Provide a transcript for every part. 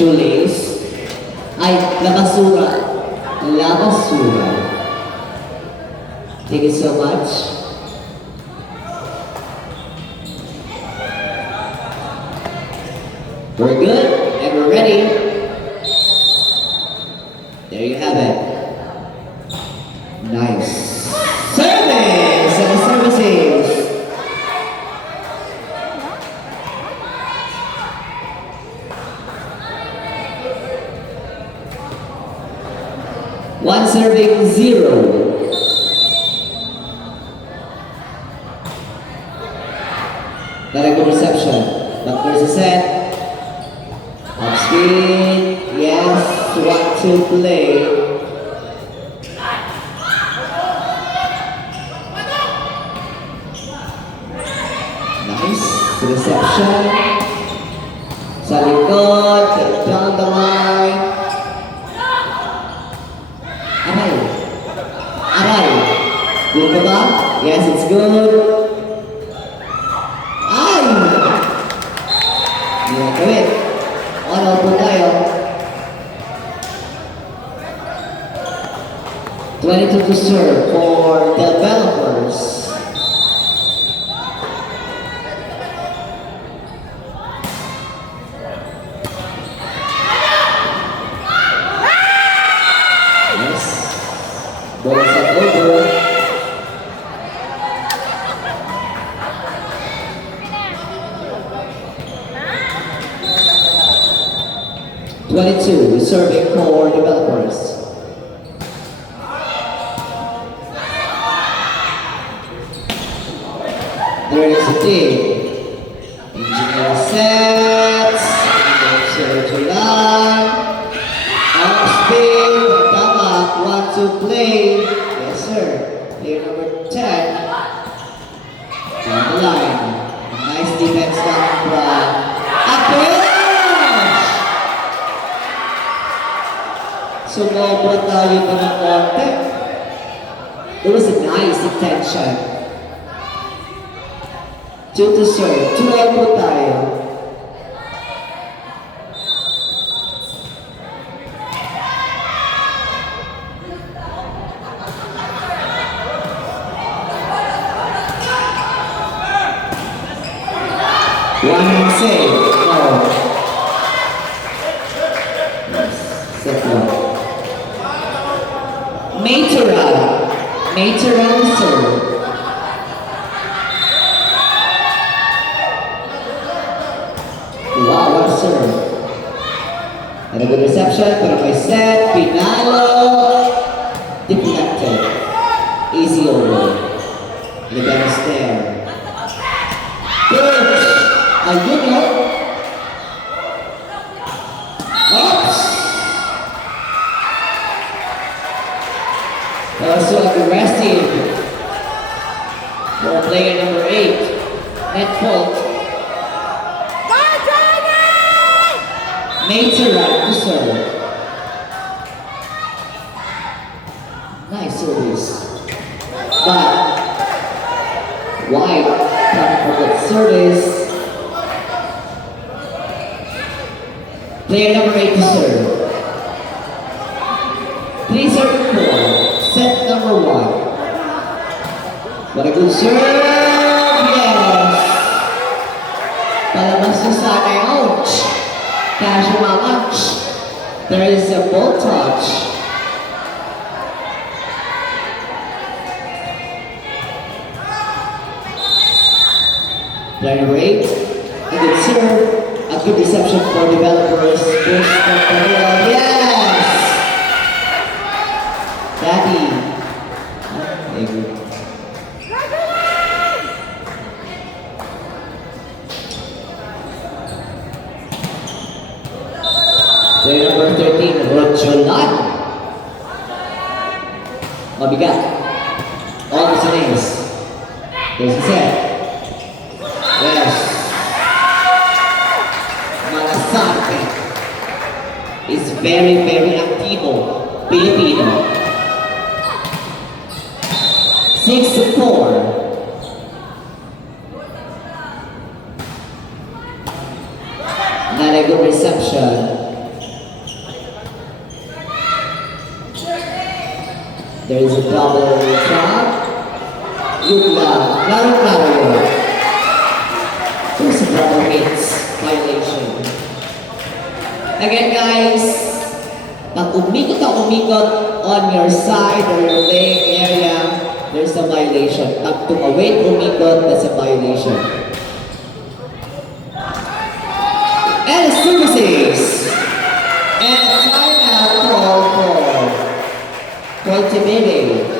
shoelace. Ay, la basura. La basura. Thank you so much. We're good and we're ready. There you have it. Nice. Service and services. One serving, 0. Not a good reception, but there's a set. Off spin, yes, 1, 2, play. Nice reception. Sa likod, down the line. Aray. Aray. Good ba ba? Yes, it's good. Ay! Hindi na gawin. Ano po tayo? 22 to serve for developers. Yes. Ball set over. Twenty-two, serving for developers. There is a team. Engineer sets. Serve to line. Off spin. Tama. 1, 2, play. Yes, sir. Player number 10. Down the line. Nice defense down from approach. Sumobra tayo pa ng konti. There was a nice attention. 2 to serve. 12 po tayo. One and save. No. Yes. Set one. Materan. Materan serve. Wow, what a serve. And a good reception, pero may set, pinalo, deflected. Easy over. Liberos there. Pitch! Ayun o. Oops! Also aggressive for player number 8. Net fault. Materan to serve. Nice service. But wide coming for good service. Player number 8 to serve. 3 serving 4. Set number 1. What a good serve! Yes! Palabas na sana. Ouch! Casual lunch. There is a ball touch. Player number 8. A good serve. A good reception for developers. Push for Camilo. Yes! Daddy. Very good. Player number 13, Rocholan. Mabigat. All the names. There's a set. Yes. Malasarte is very, very activo. Filipino. 6-4. Not a good reception. There is a double trap. Yun lang. Laro-laro yun. There's a double hits violation. Again guys, pag umikot on your side or your leg area, there's a violation. Pag tumawid, umikot, that's a violation. And services. And a timeout call for Tibebe.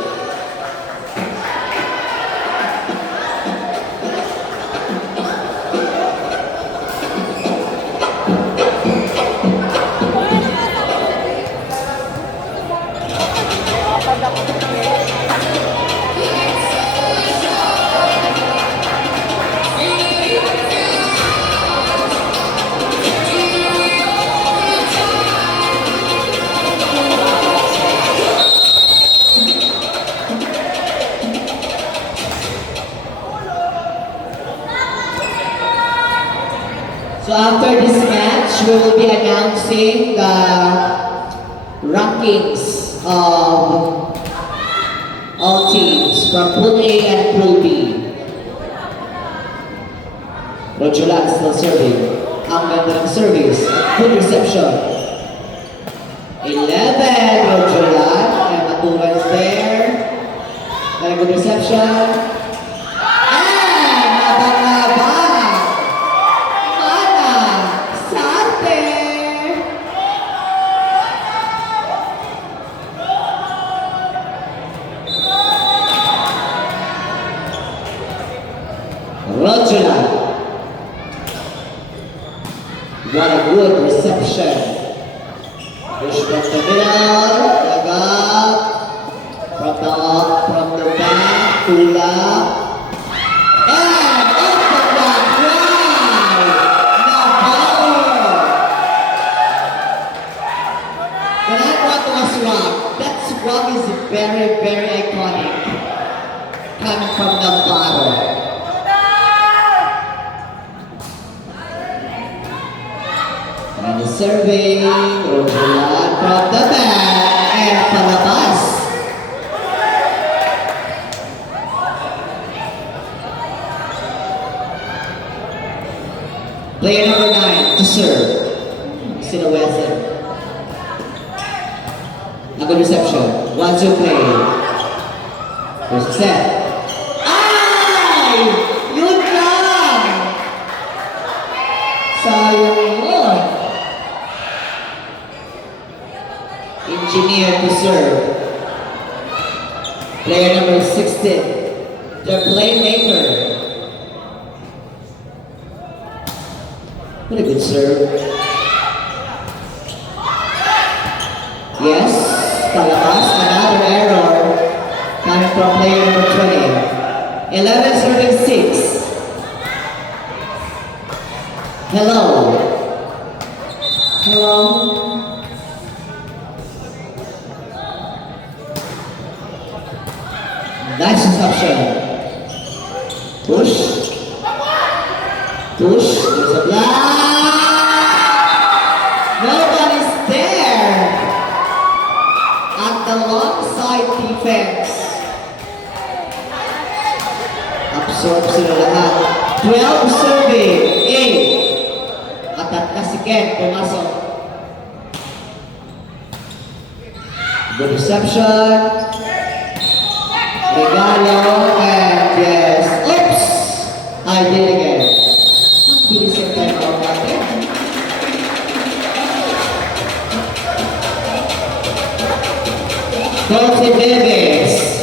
So after this match, we will be announcing the rankings of all teams from Pool A and Pool B. Rojulan still serving. Ang ganda ng service. Good reception. 11, Rojulan. And Maturan's there. Very good reception. Rojulan. What a good reception. Push from the middle, agad. From the back, tulak. And off the back, wow! Now power. When I brought to a swap, that swap is very, very iconic. Coming from the bottom. And serving, Rojulan from the back, and palabas. Player number 9 to serve. Sinawesan. A good reception. 1-2 play. There's a set. Ay! Yun lang! Sayang yun. Engineer to serve. Player number 16, the playmaker. What a good serve. Yes, palabas, another error coming from player number 20. 11 serving 6. Hello. Hello. Nice reception. Push. Push. There's a block. Nobody's there. At the long side defense. Absorb sila lahat. 12 serving. 8. Atat na si Ken. Pumasok. Good reception. Regalo, and yes, oops! I did again. Ang bilis yung time out natin. Coach Davis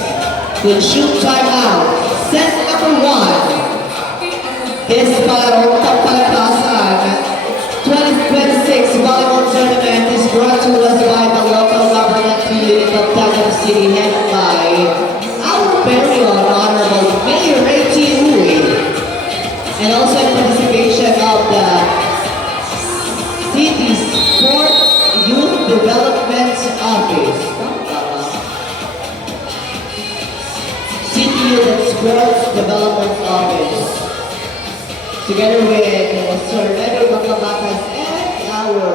will shoot time out. Set number 1. This battle, Tapalakasan 2026 volleyball tournament is brought to us by the local government unit of Taguig City, headed by very honorable Mayor Ray T. Hui, and also in participation of the City Sports Youth Development Office. City Youth and Sports Development Office. Together with Sir Edward Maclabatas and our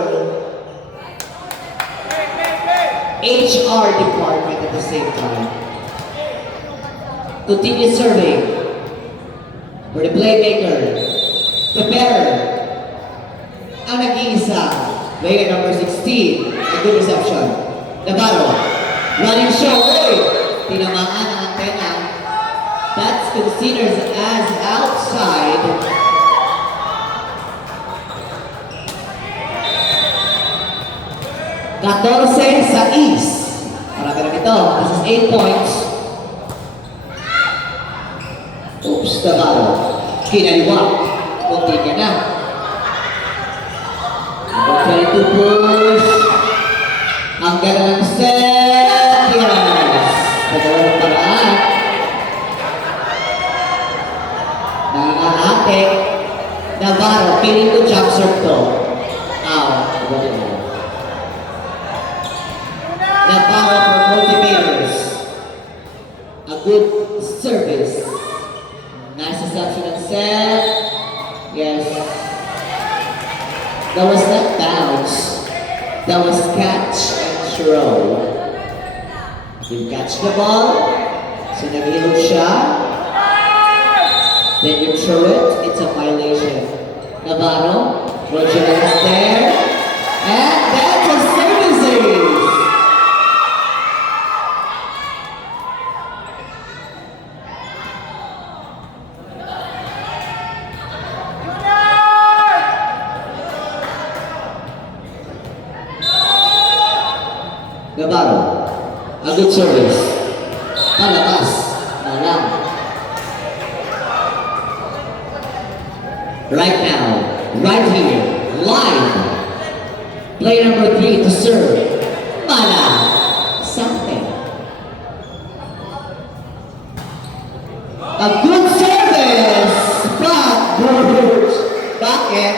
HR department at the same time. Continue serving for the playmaker, the bearer, ang nag-iisa, player number 16, a good reception. Navarro, running show, oy! Tinamaan ang antena. That's considered as outside. Katorse sa East. Marami lang ito. This is 8 points. Oops, Navarro. Kinaliwa. Continue na. Number 22 push. Ang ganda ng set. Yes. Pagawang paraan. Nangaate. Navarro. Piling ko jump serve to. Ow. Navarro for motivators. A good service. Nice reception and set. Yes. That was not bounce. That was catch and throw. You catch the ball. So nag-hilot siya. Then you throw it. It's a violation. Navarro. Roger is there. And that's a services. Navarro, a good service. Palatas, malang. Right now, right here, live. Player number 3 to serve. Mala, something. A good service, but good. Bakit?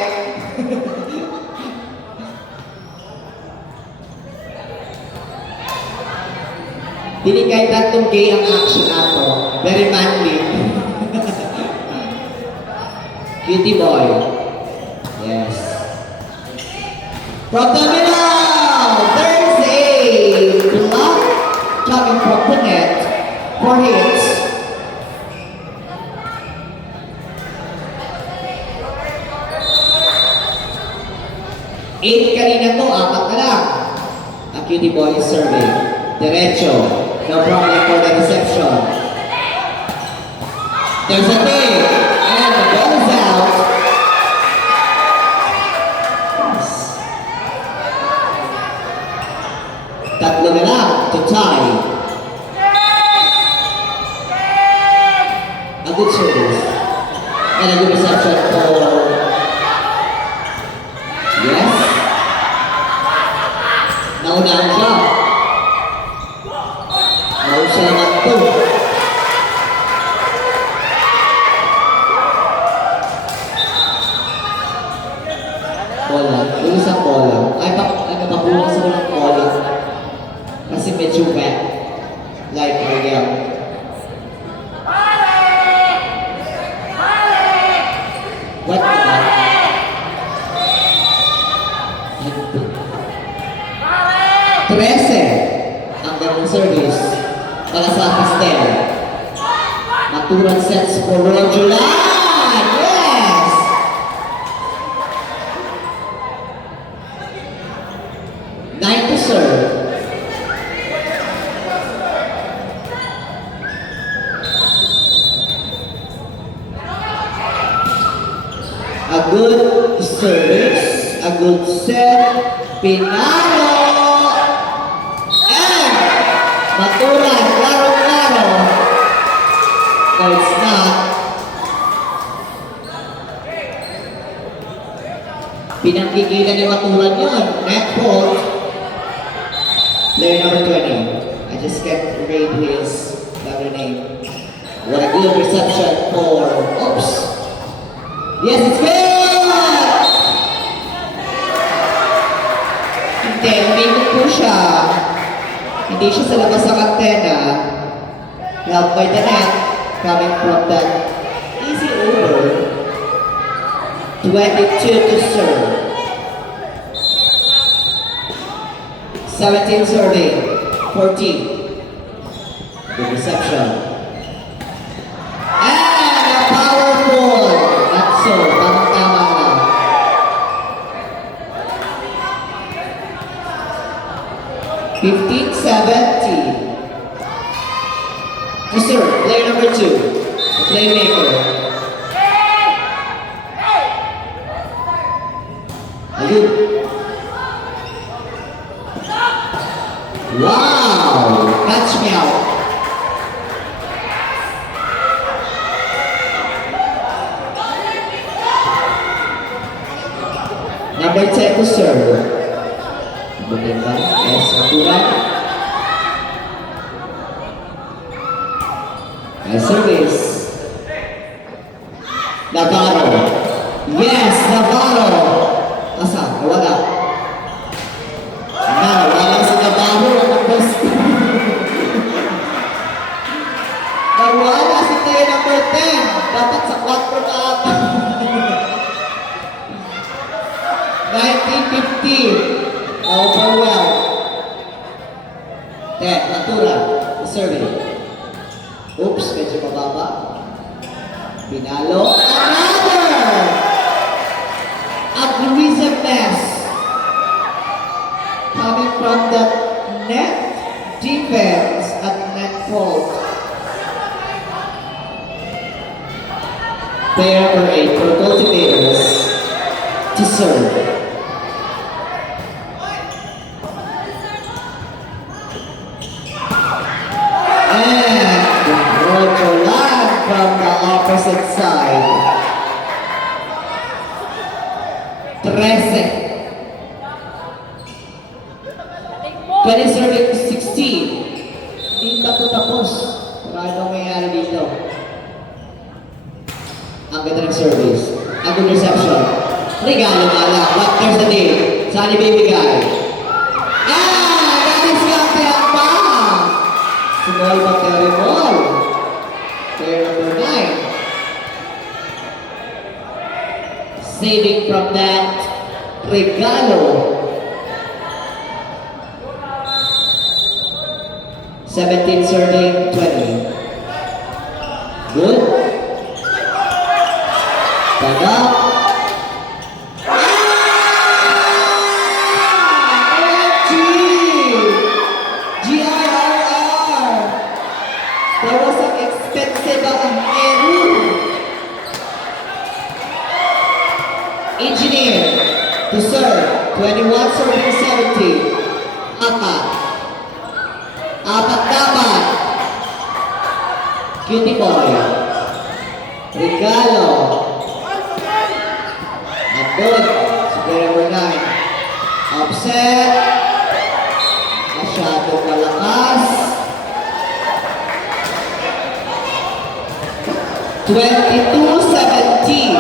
Hindi kahit tatlong gay ang action nato. Very manly. Cutie boy. Yes. From the middle, there's a block coming from the net for hits. Eight kanina to, 4 na lang. A cutie boy is serving. Derecho. No problem for the reception. There's a thing, and the ball is out. Yes. Tatlo na lang to tie. A good service. And a good reception for... Yes. Naunahan siya. Salamat po. Bola. Yung isang bola. Ay, papulang sa walang bola. Kasi medyo wet. Like Ariel. What the heck? 13. Ang ganang service. Para sa Castel. Maturan sets for Roger. Yes! Nine to serve. A good service. A good set. Pinaro. And Maturan. No, it's not. Pinanggigilan ni Maturan yun. Net fault. Player number 20. I just can't read his other name. What a good reception for... Oops. Yes, it's good! Hindi, umikot po siya. Hindi siya sa labas ng antena. Helped by the net. Coming from that easy over. 22 to serve. 17 serving. 14. Good reception. And a powerful. That's so. Tamang-tama lang. 15-17. To serve, player number 2. The playmaker. Ayun. Wow! Catch me out. Number 10 to serve. Maganda. Yes, maturan. Nice service. Navarro. Yes, Navarro. Asa? Nawala. Nawala si Navarro. Nawala si player number 10. Dapat sa 4 na ata. 19-15. Overwhelmed. 10. Natura. Serving. Oops, medyo mababa. Pinalo. Another! Aggressiveness. Coming from the net defense at net fault. Player number 8 for cultivators to serve. From the opposite side. 13. 20 serving 16. Hindi pa ito tapos. Paano mayayari dito? Ang ganda ng service. Ang good reception. Regalo nga lang. What there's the day? Saan ibibigay? Nadiskarte ang pa! Small but very small. Player number 9. Saving from that regalo. 17 serving 20. Good. Taga. There was an expensive engineer to serve 21 serving 70. Apat dapat. Cutie boy. Regalo. Nandun. Player number 9. Upset. Masyadong malakas. 22-17.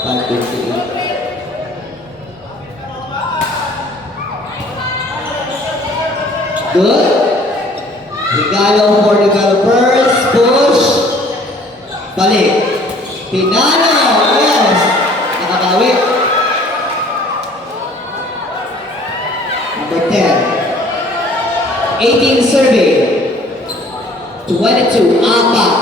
5:58. Good. Regalo for developers. Push. Balik. Pinano. Yes. Nakabawi. Number 10. 18 serving. 22. Apat.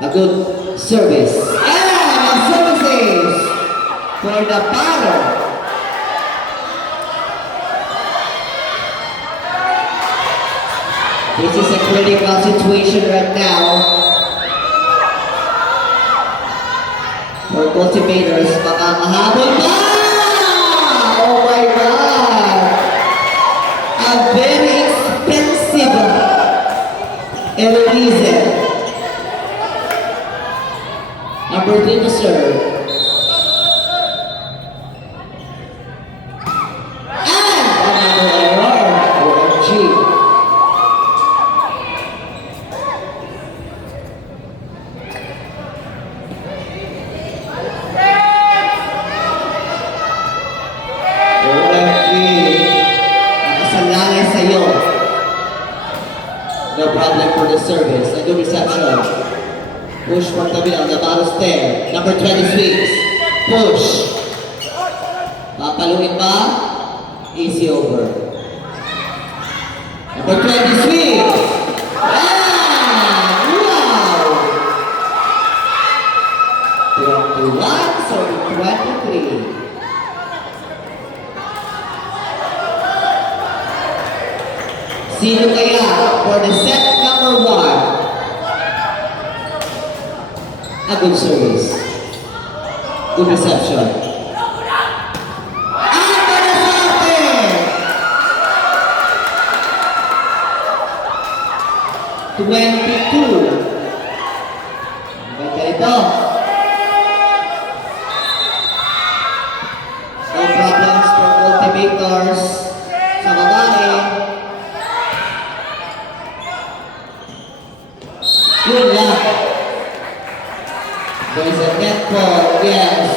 A good service. And a services for the power. This is a critical situation right now for cultivators. Makakahabol pa! Oh my God! A very expensive Eloise. Number 3 to serve. And another error. OMG. Nakasalalay sa'yo. No problem for the service. A good reception. Push Portabil, the battle stair. Number 20 sweeps. Push. Papaluin ba? Easy over. Number 20 sweep. Ah! Wow! 21, so 23. Sino kaya for the set number 1? A good service. Good reception. At para sa atin! 22. Ganda ito. No problems for cultivators sa babae. Good luck. There's a net ball. Yes.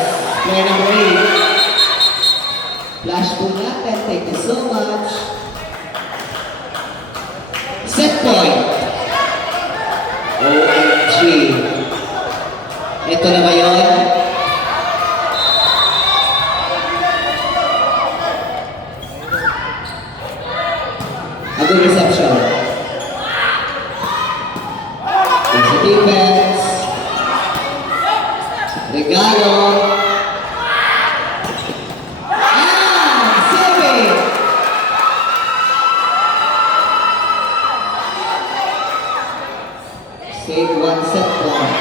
Player number 8. Flash po natin. Thank you so much. Set point. OMG. Ito na ba yun? A good reception. It's a defense. Regalo. Save it. Save one set point.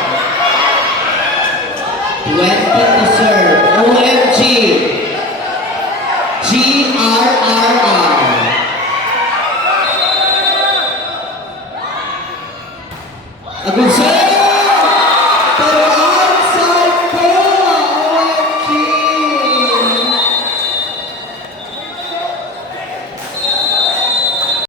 20 to serve. OMG. GRRR.